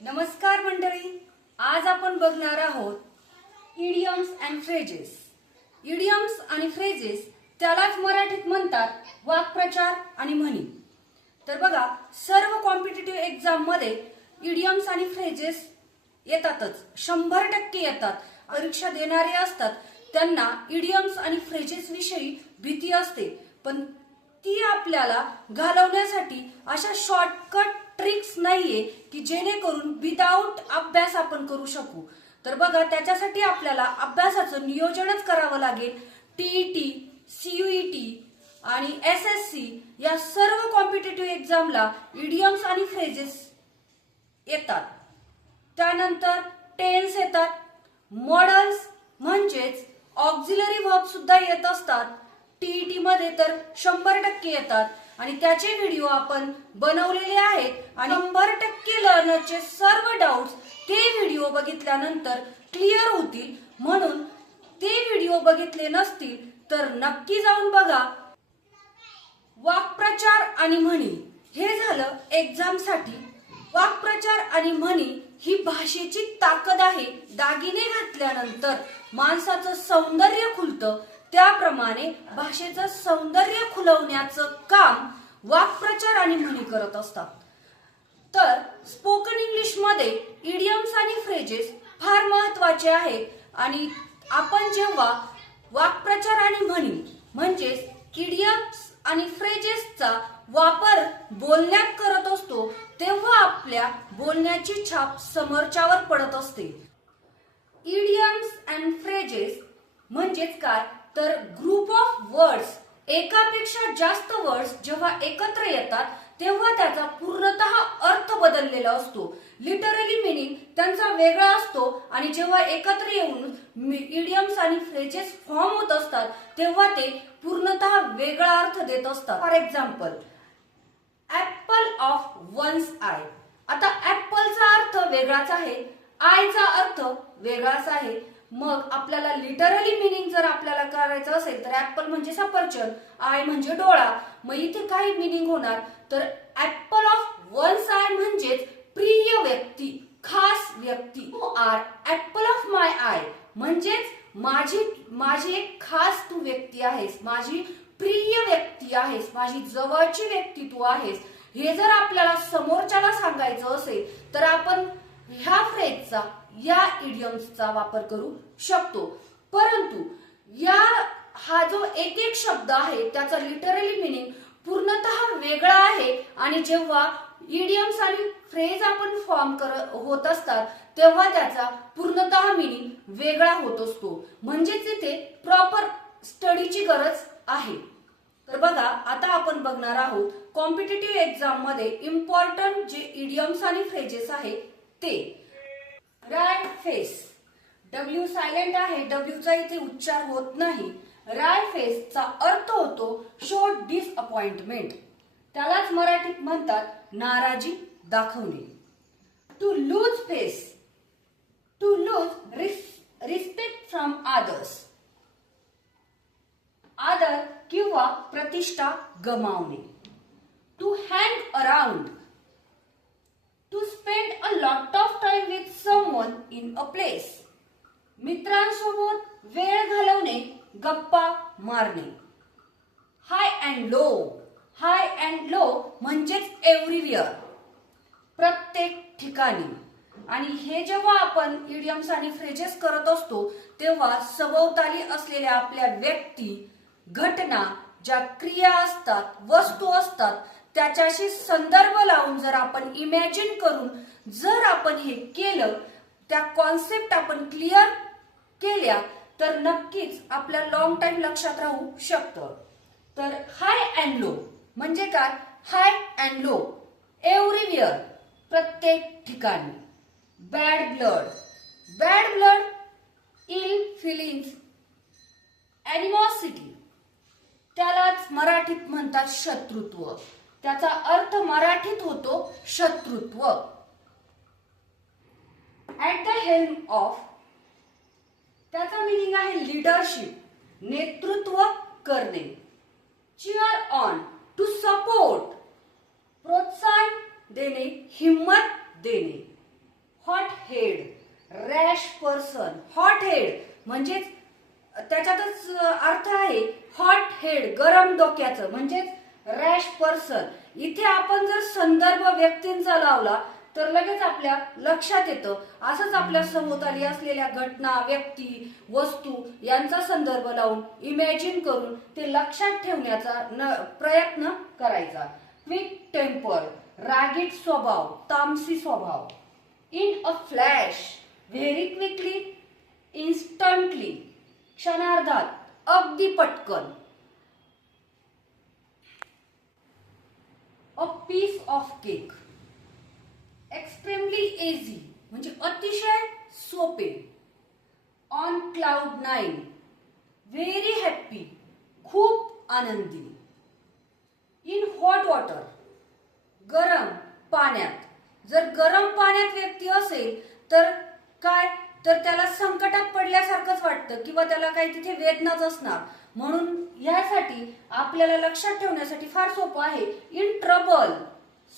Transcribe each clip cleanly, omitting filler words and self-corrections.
नमस्कार मंडळी, आज आपण बघणार आहोत इडियम्स अँड फ्रेजेस. इडियम्स आणि फ्रेजेस त्यालाच मराठीत म्हणतात वाक्प्रचार आणि म्हणी. तर बघा, सर्व कॉम्पिटिटिव्ह एक्झाम मध्ये इडियम्स आणि फ्रेजेस येतातच, 100% येतात. परीक्षा देणारे असतात त्यांना इडियम्स आणि फ्रेजेस विषयी भीती असते, पण ती आपल्याला घालवण्यासाठी अशा शॉर्टकट ट्रिक्स नाहीये की जेणेकरून विदाउट अभ्यास आपण करू शकू. तर बघा, त्याच्यासाठी आपल्याला अभ्यासाचं नियोजनच करावं लागेल. टीईटी, सीयूईटी आणि एसएससी या सर्व कॉम्पिटिटिव्ह एक्झामला इडियम्स आणि फ्रेजेस येतात. त्यानंतर टेन्स येतात, मॉडल्स म्हणजेच ऑक्झिलरी वर्ब सुद्धा येत असतात. टीईटी मध्ये तर 100% येतात आणि त्याचे व्हिडिओ आपण बनवलेले आहेत आणि 100% लर्नरचे सर्व डाउट्स ते व्हिडिओ बघितल्यानंतर क्लिअर होतील. म्हणून ते व्हिडिओ बघितले नसतील तर नक्की जाऊन बघा. वाक्प्रचार आणि म्हणी हे झालं एक्झाम साठी. वाक्प्रचार आणि म्हणी ही भाषेची ताकद आहे. दागिने घातल्यानंतर माणसाचं सौंदर्य खुलतं, त्याप्रमाणे भाषेचं सौंदर्य खुलवण्याचं काम वाक्प्रचार आणि म्हणी करत असतात. तर स्पोकन इंग्लिश मध्ये इडियम्स आणि फ्रेजेस फार महत्वाचे आहेत आणि आपण जेव्हा वाक्प्रचार आणि म्हणी म्हणजेच इडियम्स आणि फ्रेजेसचा वापर बोलण्यात करत असतो तेव्हा आपल्या बोलण्याची छाप समोरच्यावर पडत असते. इडियम्स अँड फ्रेजेस म्हणजेच काय, तर ग्रुप ऑफ वर्ड्स, एकापेक्षा जास्त वर्ड्स जेव्हा एकत्र येतात तेव्हा त्याचा पूर्णतः अर्थ बदललेला असतो. लिटरली मिनिंग त्यांचा वेगळा असतो आणि जेव्हा एकत्र येऊन इडियम्स आणि फ्रेजेस फॉर्म होत असतात तेव्हा ते पूर्णतः वेगळा अर्थ देत असतात. For example, apple of one's eye. आता ऍपलचा अर्थ वेगळाच आहे, आयचा अर्थ वेगळाच आहे. मग आपल्याला लिटरली मिनिंग जर आपल्याला करायचं असेल तर ऍपल म्हणजे सफरचंद, आय म्हणजे डोळा. मग इथे काही मिनिंग होणार, तर ऍपल ऑफ वन्स आय म्हणजेच प्रिय व्यक्ती, खास व्यक्ती. You are apple of my eye म्हणजेच माझी एक खास तू व्यक्ती आहेस, माझी प्रिय व्यक्ती आहेस, माझी जवळची व्यक्ती तू आहेस. हे जर आपल्याला समोरच्याला सांगायचं असेल तर आपण ह्या फ्रेजचा, या इडियम्सचा वापर करू शकतो. परंतु हा जो एक एक शब्द आहे त्याचा लिटरली मिनिंग पूर्णतः वेगळा आहे आणि जेव्हा इडियम्स आणि फ्रेज आपण फॉर्म होत असतात तेव्हा त्याचा पूर्णतः मिनिंग वेगळा होत असतो. म्हणजेच इथे प्रॉपर स्टडीची गरज आहे. तर बघा, आता आपण बघणार आहोत कॉम्पिटिटिव्ह एक्झाम मध्ये इम्पॉर्टंट जे इडियम्स आणि फ्रेजेस आहे ते. राय फेस, डब्ल्यू सायलेंट आहे, डब्ल्यूचा इथे उच्चार होत नाही. राय फेसचा अर्थ होतो शो डिसअपॉइंटमेंट, त्यालाच मराठीत म्हणतात नाराजी दाखवणे. To lose face, to lose respect from others, आदर किंवा प्रतिष्ठा गमावणे. To hang around, to spend a lot of time with someone in a place. मित्रांसोबत वेळ घालवणे, गप्पा मारणे. High and low, high and low म्हणजेच एव्हरीवेअर, प्रत्येक ठिकाणी. आणि हे जेव्हा आपण इडियम्स आणि फ्रेजेस करत असतो तेव्हा सभोवताली असलेल्या आपल्या व्यक्ती, घटना, ज्या क्रिया असतात, वस्तू असतात त्याच्याशी संदर्भ लावून जर आपण इमॅजिन करून जर आपण हे केलं, त्या कॉन्सेप्ट आपण क्लिअर केल्या तर नक्कीच आपल्या लॉंग टाइम लक्षात राहू शकतं. तर हाय अँड लो म्हणजे काय, हाय अँड लो एव्हरीवेअर, प्रत्येक ठिकाणी. बॅड ब्लड, बॅड ब्लड इल फिलिंग्स, एनिमॉसिटी, त्यालाच मराठीत म्हणतात शत्रुत्व. त्याचा अर्थ मराठीत होतो शत्रुत्व. ऍट द हेल्म ऑफ, त्याचा मिनिंग आहे लीडरशिप, नेतृत्व करणे. चीअर ऑन, टू सपोर्ट, प्रोत्साहन देणे, हिम्मत देणे. Hot head, rash person. Hot head म्हणजेच त्याच्यातच अर्थ आहे हॉट हेड, गरम डोक्याचं, म्हणजेच रॅश पर्सन. इथे आपण जर संदर्भ व्यक्तींचा लावला तर लगेच आपल्या लक्षात येतं. असंच आपल्या सभोवताली असलेल्या घटना, व्यक्ती, वस्तू यांचा संदर्भ लावून इमॅजिन करून ते लक्षात ठेवण्याचा प्रयत्न करायचा. क्विक टेम्पर, रागीट स्वभाव, तामसी स्वभाव. In a flash, very quickly, instantly, क्षणार्धात, अगदी पटकन. A piece of cake, extremely easy म्हणजे अतिशय सोपे. On cloud nine, very happy, खूप आनंदी. इन हॉट वॉटर, गरम पाण्यात. जर गरम पाण्यात व्यक्ती असेल तर काय, तर त्याला संकटात पडल्यासारखंच वाटतं किंवा त्याला काही तिथे वेदनाच असणार. म्हणून यासाठी आपल्याला लक्षात ठेवण्यासाठी फार सोपं आहे. इन ट्रबल,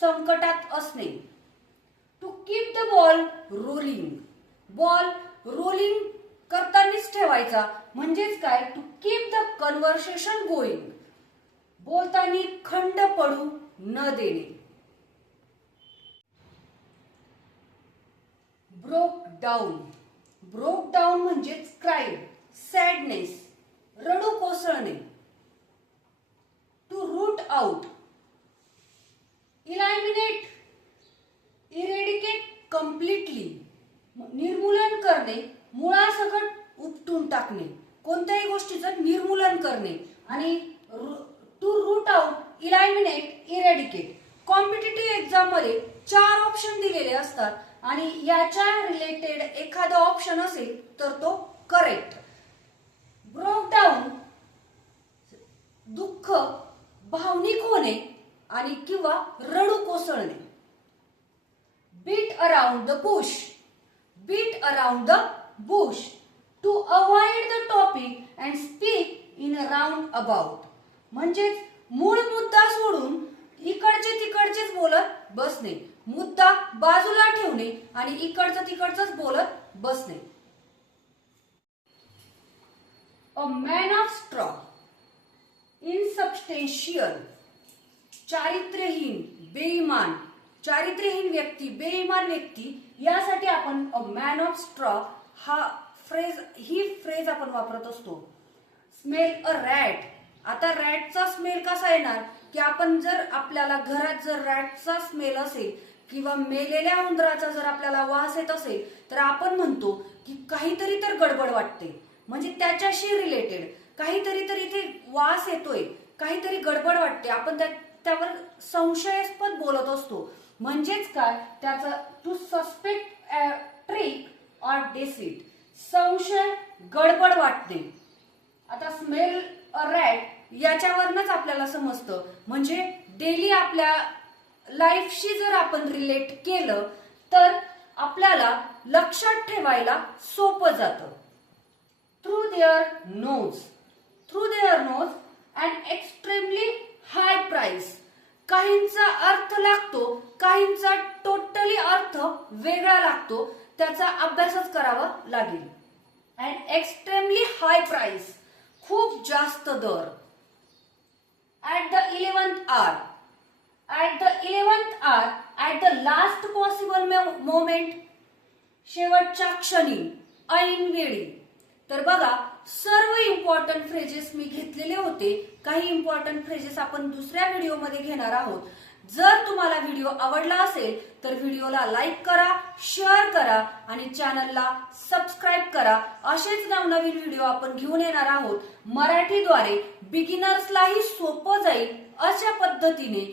संकटात असणे. To keep the ball rolling, ball rolling करतानाच ठेवायचा म्हणजेच काय, to keep the conversation going, बोलताना खंड पडू न देणे. ब्रोक डाऊन, ब्रोक डाऊन म्हणजेच क्राईड, सॅडनेस, रडू कोसळणे. To root out, eliminate, eradicate completely, निर्मूलन करणे, मुळासकट उपटून टाकणे, कोणत्याही गोष्टीचं निर्मूलन करणे. आणि to root out, eliminate, eradicate. Competitive exam मध्ये 4 ऑप्शन दिलेले असतात आणि याच्या रिलेटेड एखादा ऑप्शन असेल तर तो करेक्ट. ब्रोक डाऊन, दुःख, भावनिक होणे आणि किंवा रडू कोसळणे. Beat around the bush, beat around the bush, to avoid the topic and speak in a round about, म्हणजेच मूळ मुद्दा सोडून इकडचे तिकडचेच बोलत बसणे, मुद्दा बाजूला ठेवणे आणि इकडचं तिकडचंच बोलत बसणे. अ मॅन ऑफ स्ट्रॉ, इनसबस्टेन्शियल, चारित्र्यहीन, बेईमान. चारित्र्यहीन व्यक्ती, बेईमान व्यक्ती यासाठी आपण a man of straw he phrase आपण वापरत असतो. स्मेल अ रॅट. आता रॅटचा स्मेल कसा येणार की आपण जर आपल्याला घरात जर रॅटचा स्मेल असेल किंवा मेलेल्या उंदराचा जर आपल्याला वास येत असेल तर आपण म्हणतो की काहीतरी तर गडबड वाटते, म्हणजे त्याच्याशी रिलेटेड काहीतरी तर इथे वास येतोय, काहीतरी गडबड वाटते, आपण त्यावर संशयास्पद बोलत असतो. म्हणजेच काय, त्याचा to suspect trick or deceit, संशय, गडबड वाटणे. आता स्मेल अ रॅट याच्यावरनच आपल्याला समजतं, म्हणजे डेली आपल्या लाईफशी जर आपण रिलेट केलं तर आपल्याला लक्षात ठेवायला सोपं जातं. Through their nose, through their nose and extremely high price. काहींचा अर्थ लागतो, काहींचा टोटली अर्थ वेगळा लागतो, त्याचा अभ्यासच करावा लागेल. अँड एक्स्ट्रीमली हाय प्राइस, खूप जास्त दर. At the 11th hour, at the 11th hour, at the last possible moment, शेवटच्या क्षणी, ऐनवेळी. तर बघा, सर्व इम्पॉर्टंट फ्रेजेस मी घेतलेले होते. काही इम्पॉर्टंट फ्रेजेस आपण दुसऱ्या व्हिडिओमध्ये घेणार आहोत. जर तुम्हाला व्हिडिओ आवडला असेल तर व्हिडिओला लाईक करा, शेअर करा आणि चॅनलला सबस्क्राईब करा. असेच नवनवीन व्हिडिओ आपण घेऊन येणार आहोत. मराठीद्वारे बिगिनर्सलाही सोपं जाईल अशा पद्धतीने